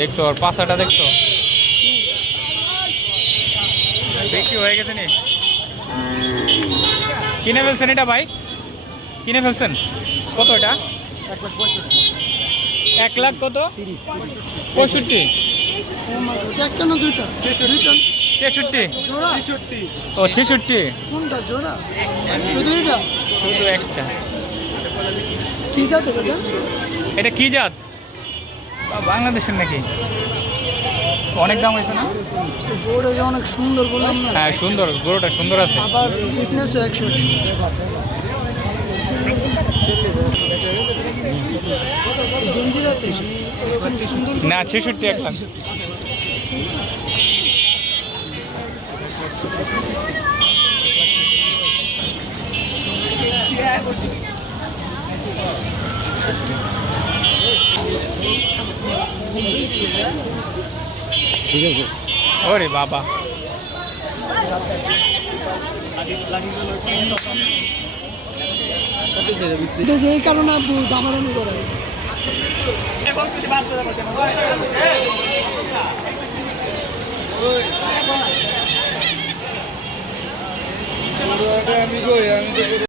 দেখছ আর পাশাটা দেখছ? বিক্রি হয়ে গেছে নি। কিনে ফেলছেন এটা ভাই? কিনে ফেলছেন? কত এটা? এক লাখ কত? পঁয়ষট্টি। তেষট্টি ও ছেষট্টি। কোনটা শুধু এটা একটা। কি এটা? এটা কি জাত? বাংলাদেশের নাকি? অনেক দাম হয়েছে না? সে যে অনেক সুন্দর বললাম না? হ্যাঁ সুন্দর। গরুটা সুন্দর আছে। আবার ফিটনেসও একশো জঞ্জিরাতে না ছেষট্টি এক লাখ। ঠিক আছে ওরে বাবা। এই কারণে আপনি দামাদামি করে আমি